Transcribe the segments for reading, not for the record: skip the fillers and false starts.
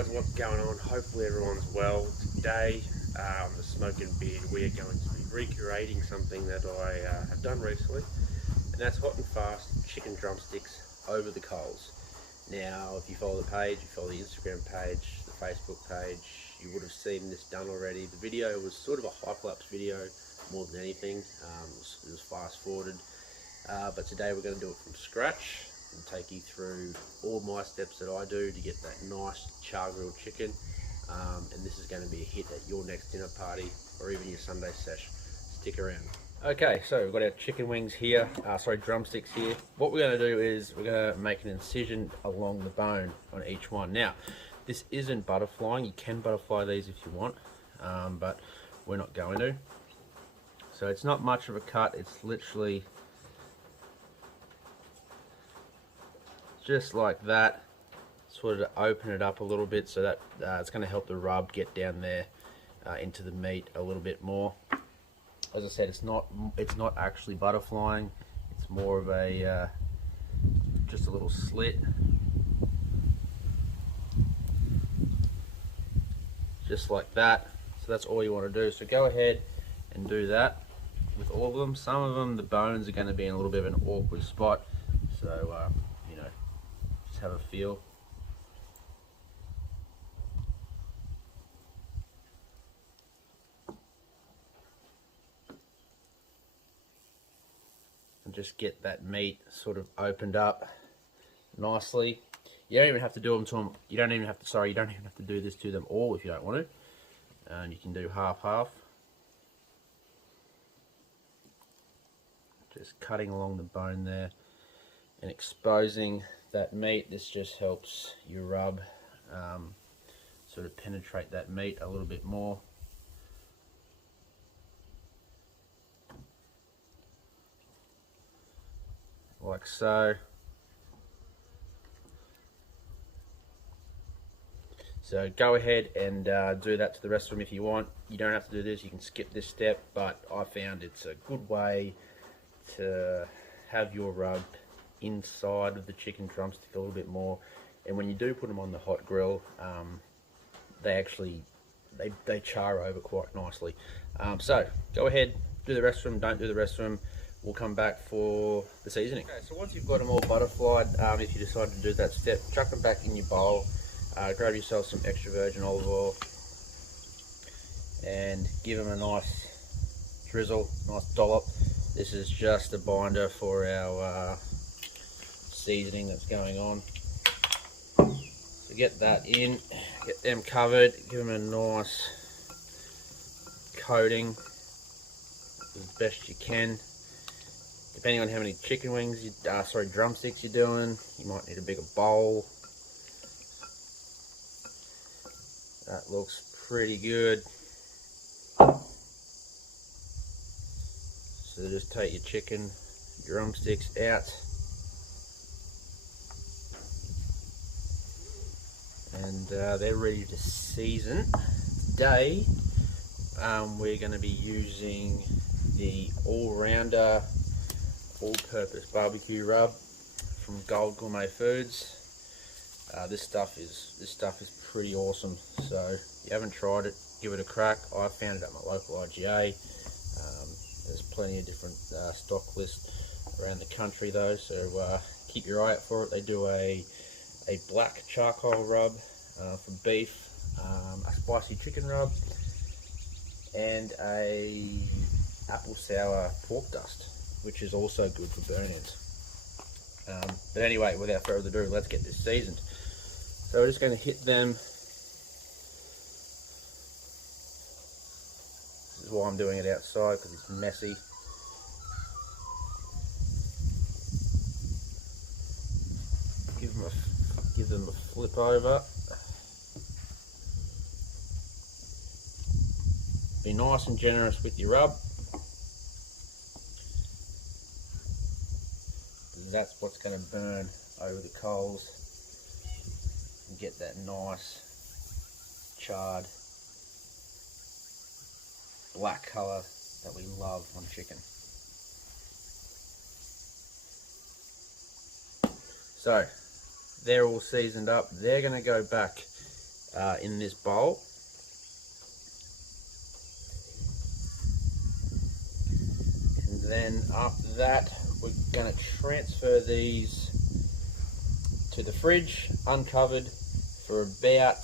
guys, what's going on? Hopefully everyone's well. Today on the Smoke and Beard we are going to be recreating something that I have done recently, and that's hot and fast chicken drumsticks over the coals. Now if you follow the page, you follow the Instagram page, the Facebook page, you would have seen this done already. The video was sort of a hyperlapse video more than anything. It was fast forwarded, but today we're going to do it from scratch and take you through all my steps that I do to get that nice char grilled chicken, and this is going to be a hit at your next dinner party or even your Sunday sesh. Stick around. Okay, so we've got our chicken wings here, drumsticks here. What we're going to do is we're going to make an incision along the bone on each one. Now, this isn't butterflying. You can butterfly these if you want, but we're not going to. So it's not much of a cut. It's literally just like that, sort of open it up a little bit so that it's going to help the rub get down there into the meat a little bit more. As I said, it's not actually butterflying. It's more of a just a little slit, just like that. So that's all you want to do. So go ahead and do that with all of them. Some of them, the bones are going to be in a little bit of an awkward spot, so you know, just have a feel. And just get that meat sort of opened up nicely. You don't even have to do them to them. You don't even have to do this to them all if you don't want to. And you can do half. Just cutting along the bone there and exposing that meat. This just helps your rub sort of penetrate that meat a little bit more. Like so. So go ahead and do that to the rest of them if you want. You don't have to do this, you can skip this step, but I found it's a good way to have your rub inside of the chicken drumstick a little bit more. And when you do put them on the hot grill, they char over quite nicely. So go ahead, do the rest of them, don't do the rest of them. We'll come back for the seasoning. Okay, so once you've got them all butterflied, if you decide to do that step, chuck them back in your bowl, grab yourself some extra virgin olive oil and give them a nice drizzle, nice dollop. This is just a binder for our seasoning that's going on. So get that in, get them covered, give them a nice coating as best you can. Depending on how many chicken wings, drumsticks you're doing, you might need a bigger bowl. That looks pretty good. So just take your chicken drumsticks out. And they're ready to season. Today, we're going to be using the all-rounder, all-purpose barbecue rub from Gold Gourmet Foods. This stuff is pretty awesome. So if you haven't tried it, give it a crack. I found it at my local IGA. There's plenty of different stock lists around the country though, so keep your eye out for it. They do a black charcoal rub for beef, a spicy chicken rub, and a apple sour pork dust, which is also good for burn-ins. But anyway, without further ado, let's get this seasoned. So we're just going to hit them. This is why I'm doing it outside, because it's messy. Give them a flip over. Be nice and generous with your rub. That's what's going to burn over the coals and get that nice charred black colour that we love on chicken. So they're all seasoned up. They're going to go back in this bowl. And then after that, we're going to transfer these to the fridge, uncovered, for about,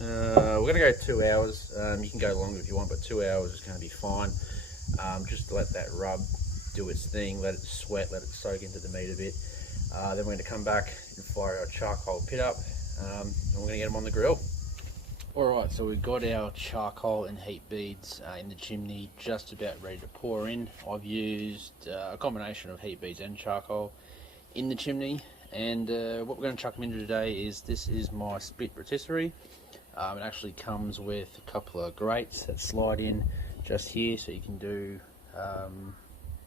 we're going to go 2 hours. You can go longer if you want, but 2 hours is going to be fine. Just to let that rub do its thing, let it sweat, let it soak into the meat a bit. Then we're going to come back and fire our charcoal pit up, and we're going to get them on the grill. Alright, so we've got our charcoal and heat beads in the chimney just about ready to pour in. I've used a combination of heat beads and charcoal in the chimney, and what we're going to chuck them into today is, this is my split rotisserie. It actually comes with a couple of grates that slide in just here, so you can do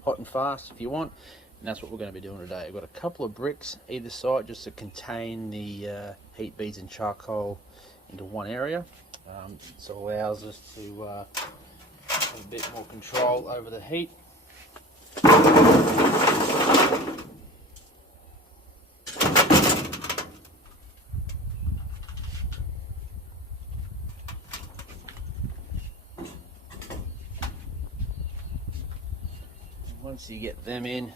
hot and fast if you want, and that's what we're going to be doing today. I've got a couple of bricks either side just to contain the heat beads and charcoal into one area, so it allows us to have a bit more control over the heat. Once you get them in,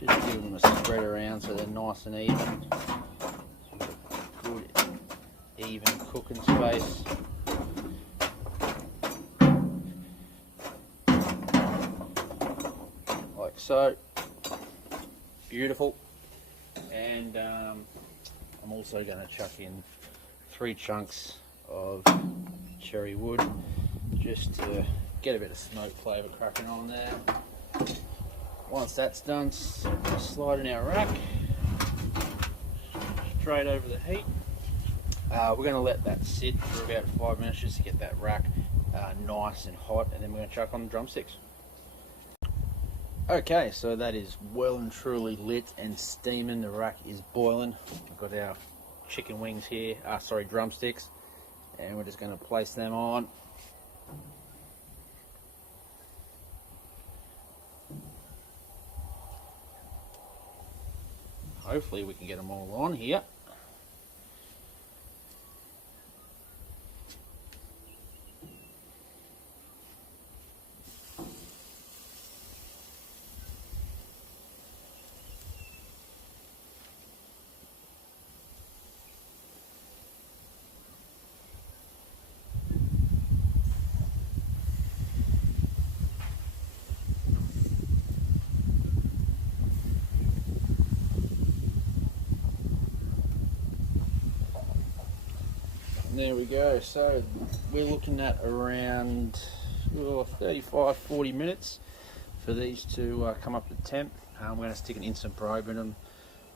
just give them a spread around so they're nice and even. Good even cooking space. Like so. Beautiful. And I'm also going to chuck in 3 chunks of cherry wood just to get a bit of smoke flavour cracking on there. Once that's done, slide in our rack straight over the heat. We're going to let that sit for about 5 minutes just to get that rack nice and hot, and then we're going to chuck on the drumsticks. Okay, so that is well and truly lit and steaming. The rack is boiling. We've got our chicken wings here, drumsticks, and we're just going to place them on. Hopefully we can get them all on here. There we go, so we're looking at around 35-40 minutes for these to come up to temp. We're going to stick an instant probe in them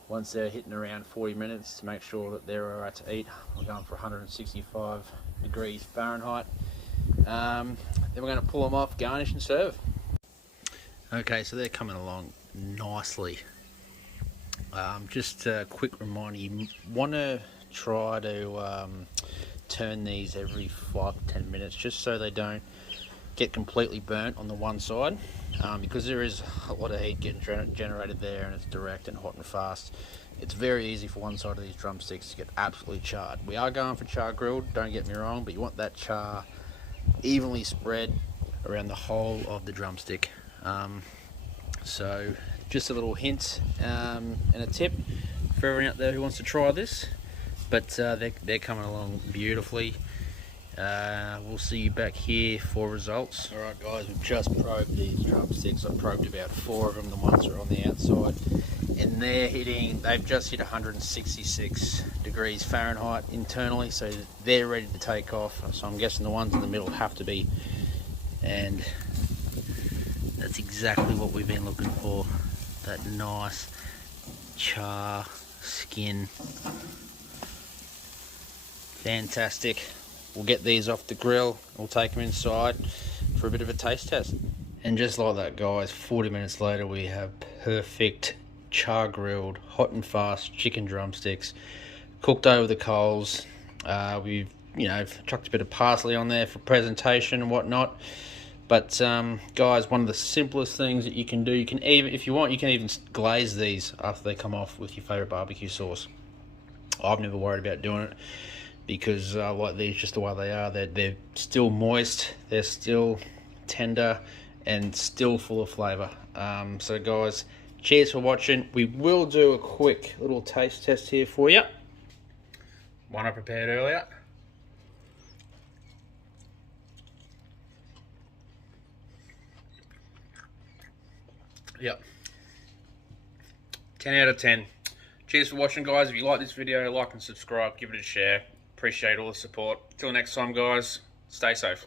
once they're hitting around 40 minutes to make sure that they're alright to eat. We're going for 165 degrees Fahrenheit. Then we're going to pull them off, garnish and serve. Okay, so they're coming along nicely. Just a quick reminder, you want to try to turn these every 5 to 10 minutes just so they don't get completely burnt on the one side, because there is a lot of heat getting generated there, and it's direct and hot and fast. It's very easy for one side of these drumsticks to get absolutely charred. We are going for char grilled, don't get me wrong, but you want that char evenly spread around the whole of the drumstick. So just a little hint and a tip for everyone out there who wants to try this. But they're coming along beautifully. We'll see you back here for results. Alright guys, we've just probed these drumsticks. I've probed about 4 of them, the ones that are on the outside. And they've just hit 166 degrees Fahrenheit internally, so they're ready to take off. So I'm guessing the ones in the middle have to be. And that's exactly what we've been looking for. That nice char skin. Fantastic. We'll get these off the grill, we'll take them inside for a bit of a taste test. And just like that guys, 40 minutes later we have perfect char grilled, hot and fast chicken drumsticks, cooked over the coals. We've chucked a bit of parsley on there for presentation and whatnot. But guys, one of the simplest things that you can do, you can even, if you want, you can even glaze these after they come off with your favourite barbecue sauce. I've never worried about doing it because like these, just the way they are, they're still moist, they're still tender, and still full of flavour. So guys, cheers for watching. We will do a quick little taste test here for you. One I prepared earlier. Yep. 10 out of 10. Cheers for watching, guys. If you like this video, like and subscribe, give it a share. Appreciate all the support. Till next time, guys, stay safe.